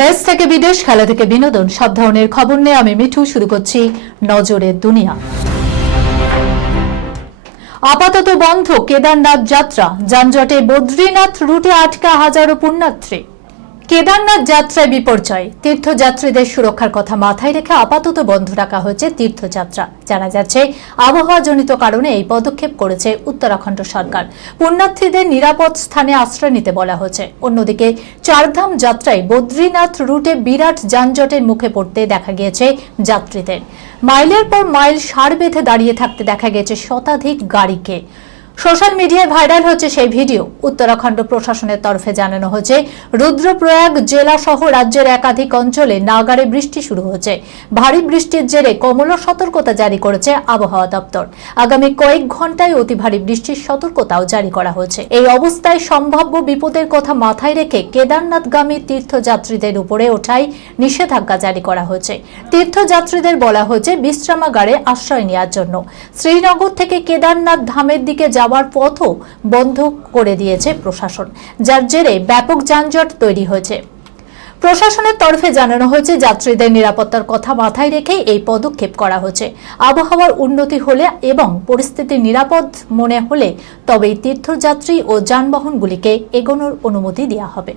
দেশ থেকে বিদেশ, খেলা থেকে বিনোদন, সব ধরনের খবর নিয়ে আমি মিঠু শুরু করছি নজরের দুনিয়া। আপাতত বন্ধ কেদারনাথ যাত্রা, যানজটে বদ্রীনাথ রুটে আটকা হাজারো পুণ্যার্থী। কেদারনাথ যাত্রায় বিপর্যয়, তীর্থযাত্রীদের সুরক্ষার কথা মাথায় রেখে আপাতত বন্ধ রাখা হয়েছে তীর্থযাত্রা। জানা যাচ্ছে আবহাওয়াজনিত কারণে এই পদক্ষেপ করেছে উত্তরাখণ্ড সরকার। পুণ্যার্থীদের নিরাপদ স্থানে আশ্রয় নিতে বলা হয়েছে। অন্যদিকে চারধাম যাত্রায় বদ্রীনাথ রুটে বিরাট যানজটের মুখে পড়তে দেখা গিয়েছে যাত্রীদের। মাইলের পর মাইল সার বেঁধে দাঁড়িয়ে থাকতে দেখা গেছে শতাধিক গাড়িকে। সোশ্যাল মিডিয়ায় ভাইরাল হচ্ছে সেই ভিডিও। উত্তরাখণ্ড প্রশাসনের তরফে জানানো হয়েছে, রুদ্রপ্রয়াগ জেলা সহ রাজ্যের একাধিক অঞ্চলে নাগাড়ে বৃষ্টি শুরু হয়েছে। ভারী বৃষ্টির জেরে কমলা সতর্কতা জারি করেছে আবহাওয়া দপ্তর। আগামী কয়েক ঘন্টায় অতি ভারী বৃষ্টির সতর্কতাও জারি করা হয়েছে। এই অবস্থায় সম্ভাব্য বিপদের কথা মাথায় রেখে কেদারনাথগামী তীর্থযাত্রীদের উপরে ওঠায় নিষেধাজ্ঞা জারি করা হয়েছে। তীর্থযাত্রীদের বলা হয়েছে বিশ্রামাগারে আশ্রয় নেওয়ার জন্য। শ্রীনগর থেকে কেদারনাথ ধামের দিকে যাওয়ার পথও বন্ধ করে দিয়েছে প্রশাসন, যার জেরে ব্যাপক যানজট তৈরি হয়েছে। প্রশাসনের তরফে জানানো হয়েছে, যাত্রীদের নিরাপত্তার কথা মাথায় রেখে এই পদক্ষেপ করা হয়েছে। আবহাওয়ার উন্নতি হলে এবং পরিস্থিতি নিরাপদ মনে হলে তবেই তীর্থযাত্রী ও যানবাহনগুলিকে এগোনোর অনুমতি দেওয়া হবে।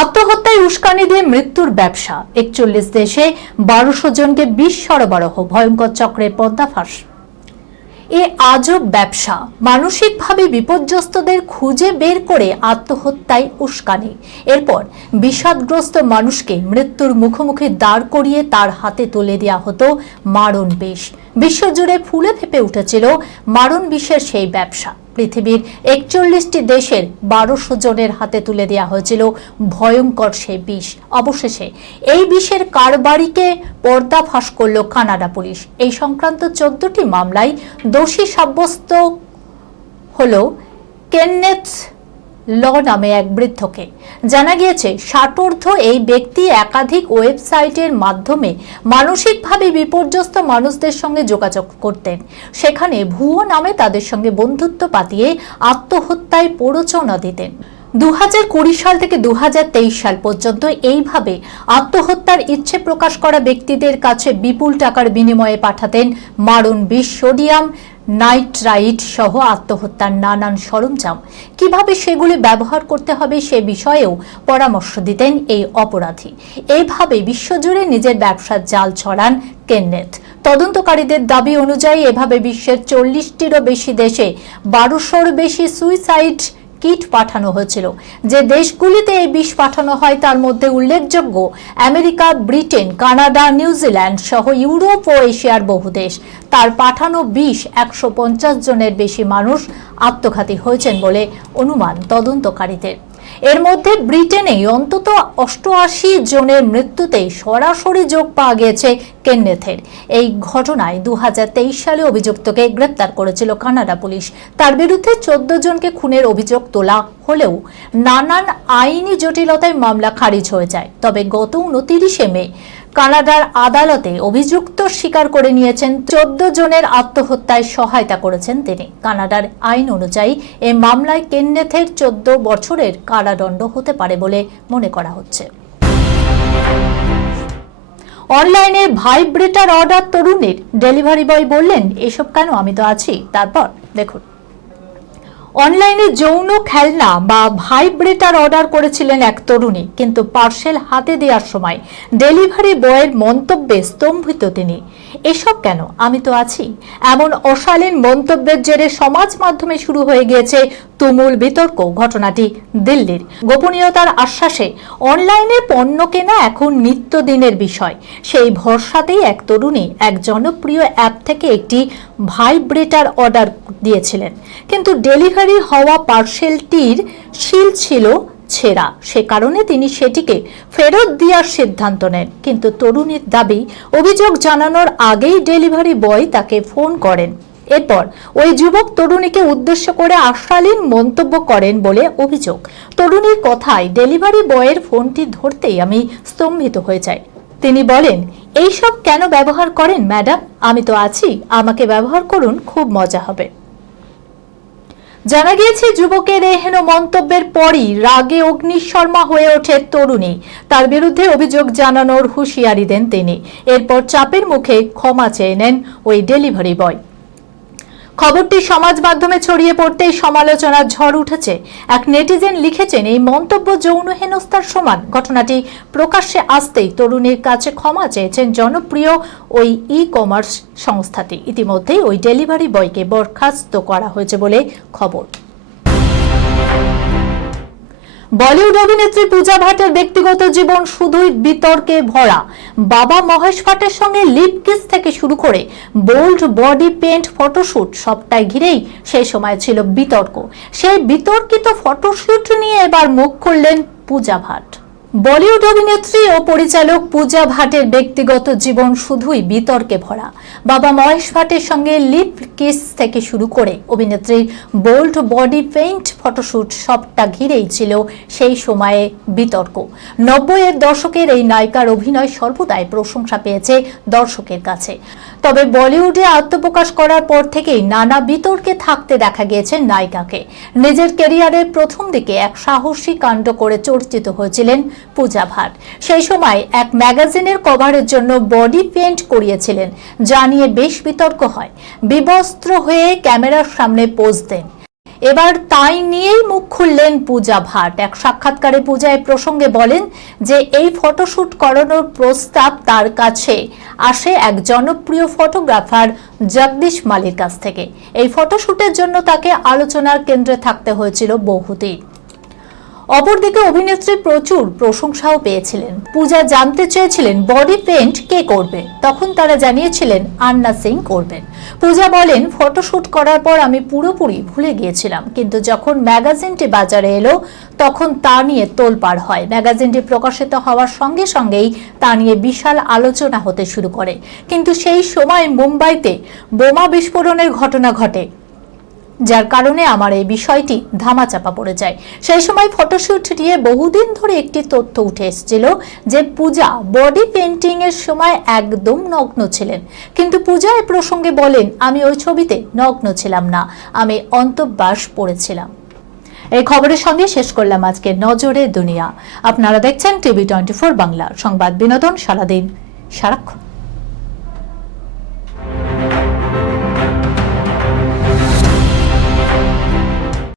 আত্মহত্যায় উস্কানি দিয়ে মৃত্যুর ব্যবসা, 41 দেশে 1200 জনকে বিষ সরবরাহ, ভয়ঙ্কর চক্রের পর্দাফাঁস। এ আজব ব্যবসা, মানসিকভাবে বিপর্যস্তদের খুঁজে বের করে আত্মহত্যায় উস্কানি, এরপর বিষাদগ্রস্ত মানুষকে মৃত্যুর মুখোমুখি দাঁড় করিয়ে তার হাতে তুলে দেওয়া হতো মারণ বিষ। বিশ্বজুড়ে ফুলে ফেঁপে উঠেছিল মারণ বিষের সেই ব্যবসা। পৃথিবীর 41টি দেশের 1200 জনের হাতে তুলে দেওয়া হয়েছিল ভয়ঙ্কর সেই বিষ। অবশেষে এই বিষের কারবারিকে পর্দাফাঁস করল কানাডা পুলিশ। এই সংক্রান্ত 14টি মামলায় দোষী সাব্যস্ত হল কেনেথ ল নামে এক বৃদ্ধকে। জানা গিয়েছে, ষাটোর্ধ্ব এই ব্যক্তি একাধিক ওয়েবসাইটের মাধ্যমে মানসিকভাবে বিপর্যস্ত মানুষদের সঙ্গে যোগাযোগ করতেন। সেখানে ভুয়ো নামে তাদের সঙ্গে বন্ধুত্ব পাতিয়ে আত্মহত্যায় প্ররোচনা দিতেন। 2020 সাল থেকে 2023 সাল পর্যন্ত এইভাবে আত্মহত্যার ইচ্ছে প্রকাশ করা ব্যক্তিদের কাছে বিপুল টাকার বিনিময়ে পাঠাতেন মারণ বিষ, সোডিয়াম নাইট্রাইট সহ আত্মহত্যার নানান সরঞ্জাম। কিভাবে সেগুলি ব্যবহার করতে হবে সে বিষয়েও পরামর্শ দিতেন এই অপরাধী। এইভাবে বিশ্বজুড়ে নিজের ব্যবসার জাল ছড়ান কেনেথ। তদন্তকারীদের দাবি অনুযায়ী এভাবে বিশ্বের 40টিরও বেশি দেশে 1200-র বেশি সুইসাইড কিট পাঠানো হয়েছিল। যে দেশগুলিতে এই বিষ পাঠানো হয় তার মধ্যে উল্লেখযোগ্য আমেরিকা, ব্রিটেন, কানাডা, নিউজিল্যান্ড সহ ইউরোপ ও এশিয়ার বহু দেশ। তার পাঠানো বিষ 150 জনের বেশি মানুষ আত্মঘাতী হয়েছেন বলে অনুমান তদন্তকারীদের। এর মধ্যে ব্রিটেনে অন্তত 88 জনের মৃত্যুতে সরাসরি যোগ পাওয়া গিয়েছে কেনেথের। এই ঘটনায় 2023 সালে অভিযুক্তকে গ্রেপ্তার করেছিল কানাডা পুলিশ। তার বিরুদ্ধে 14 জনকে খুনের অভিযোগ তোলা হলেও নানান আইনি জটিলতায় মামলা খারিজ হয়ে যায়। তবে গত 29 মে কানাডার আদালতে অভিযুক্ত স্বীকার করে নিয়েছেন 14 জনের আত্মহত্যায় সহায়তা করেছেন তিনি। কানাডার আইন অনুযায়ী এই মামলায় কেনেথের 14 বছরের কারাদণ্ড হতে পারে বলে মনে করা হচ্ছে। অনলাইনে ভাইব্রেটার অর্ডার তরুণীর, ডেলিভারি বয় বললেন, এসব কেন, আমি তো আছি। তারপর দেখুন, অনলাইনে যৌন খেলনা বা ভাইব্রেটার অর্ডার করেছিলেন এক তরুণী, কিন্তু পার্সেল হাতে দেওয়ার সময় ডেলিভারি বয়ের মন্তব্যে স্তম্ভিত তিনি। এসব কেন, আমি তো আছি, এমন অশালীন মন্তব্যের জেরে সমাজ মাধ্যমে শুরু হয়ে গিয়েছে তুমুল বিতর্ক। ঘটনাটি দিল্লির। গোপনীয়তার আশ্বাসে অনলাইনে পণ্য কেনা এখন নিত্যদিনের বিষয়। সেই ভরসাতেই এক তরুণী এক জনপ্রিয় অ্যাপ থেকে একটি ভাইব্রেটার অর্ডার দিয়েছিলেন, কিন্তু ডেলিভারি হওয়া পার্সেলটির সিল ছিল ছেঁড়া। সে কারণে তিনি সেটিকে ফেরত দেওয়ার সিদ্ধান্ত নেন। কিন্তু তরুণীর দাবি, অভিযোগ জানানোর আগেই ডেলিভারি বয় তাকে ফোন করেন। এরপর ওই যুবক তরুণীকে উদ্দেশ্য করে অশালীন মন্তব্য করেন বলে অভিযোগ। তরুণীর কথায়, ডেলিভারি বয়ের ফোনটি ধরতেই আমি স্তম্ভিত হয়ে যাই। তিনি বলেন, এইসব কেন ব্যবহার করেন ম্যাডাম, আমি তো আছি, আমাকে ব্যবহার করুন, খুব মজা হবে। জানা গিয়েছে, যুবকের এহেন মন্তব্যের পরই রাগে অগ্নিশর্মা হয়ে ওঠে তরুণী। তার বিরুদ্ধে অভিযোগ জানানোর হুঁশিয়ারি দেন তিনি। এরপর চাপের মুখে ক্ষমা চেয়ে নেন ওই ডেলিভারি বয়। খবরটি সমাজ মাধ্যমে ছড়িয়ে পড়তেই সমালোচনার ঝড় উঠেছে। এক নেটিজেন লিখেছেন, এই মন্তব্য যৌন হেনস্থার সমান। ঘটনাটি প্রকাশ্যে আসতেই তরুণীর কাছে ক্ষমা চেয়েছেন জনপ্রিয় ওই ই-কমার্স সংস্থাটি। ইতিমধ্যেই ওই ডেলিভারি বয়কে বরখাস্ত করা হয়েছে বলে খবর। বলিউড অভিনেত্রী পূজা ভাটের ব্যক্তিগত জীবন শুধুই বিতর্কে ভরা। বাবা মহেশ ভাটের সঙ্গে লিপ কিস থেকে শুরু করে বোল্ড বডি পেইন্ট ফটোশুট সবটাই ঘিরেই সেই সময় ছিল বিতর্ক। সেই বিতর্কিত ফটোশুট নিয়ে এবার মুখ খুললেন পূজা ভাট। বলিউড অভিনেত্রী ও পরিচালক পূজা ভাটের ব্যক্তিগত জীবন শুধুই বিতর্কে ভরা। বাবা মহেশ ভাটের সঙ্গে লিপ কিস থেকে শুরু করে অভিনেত্রীর বোল্ড বডি পেইন্ট ফটোশুট সবটা ঘিরেই ছিল সেই সময়ে বিতর্ক। 90-এর দশকের এই নায়িকার অভিনয় সর্বদাই প্রশংসা পেয়েছে দর্শকের কাছে। তবে বলিউডে আত্মপ্রকাশ করার পর থেকেই নানা বিতর্কে থাকতে দেখা গিয়েছে নায়িকাকে। নিজের ক্যারিয়ারের প্রথম দিকে এক সাহসী কাণ্ড করে চর্চিত হয়েছিলেন পূজা ভাট। সেই সময় এক ম্যাগাজিনের কভারের জন্য বডি পেইন্ট করিয়েছিলেন, যা নিয়ে বেশ বিতর্ক হয়। বিবস্ত্র হয়ে ক্যামেরার সামনে পোজ দেন। এবার তাই নিয়েই মুখ খুললেন পূজা ভাট। এক সাক্ষাৎকারে পূজা এই প্রসঙ্গে বলেন যে এই ফটোশুট করানোর প্রস্তাব তার কাছে আসে এক জনপ্রিয় ফটোগ্রাফার জগদীশ মালির কাছ থেকে। এই ফটোশুটের জন্য তাকে আলোচনার কেন্দ্রে থাকতে হয়েছিল বহুদিন। অপরদিকে অভিনেত্রী প্রচুর প্রশংসাও পেয়েছিলেন। পূজা জানতে চেয়েছিলেন বডি পেইন্ট কে করবে, তখন তারা জানিয়েছিলেন আন্না সিং করবেন। পূজা বলেন, ফটোশুট করার পর আমি পুরোপুরি ভুলে গিয়েছিলাম, কিন্তু যখন ম্যাগাজিনটি বাজারে এলো তখন তা নিয়ে তোলপাড় হয়। ম্যাগাজিনটি প্রকাশিত হওয়ার সঙ্গে সঙ্গেই তা নিয়ে বিশাল আলোচনা হতে শুরু করে। কিন্তু সেই সময় মুম্বাইতে বোমা বিস্ফোরণের ঘটনা ঘটে, যার কারণে আমার এই বিষয়টি ধামাচাপা পড়ে যায়। সেই সময় ফটোশুট নিয়ে বহুদিন ধরে একটি তথ্য উঠে এসেছিল যে পূজা বডি পেইন্টিং এর সময় একদম নগ্ন ছিলেন। কিন্তু পূজা এ প্রসঙ্গে বলেন, আমি ওই ছবিতে নগ্ন ছিলাম না, আমি অন্তর্বাস পড়েছিলাম। এই খবরের সঙ্গে শেষ করলাম আজকে নজরে দুনিয়া। আপনারা দেখছেন টিভি 24 বাংলা, সংবাদ বিনোদন সারাদিন সারাক্ষণ।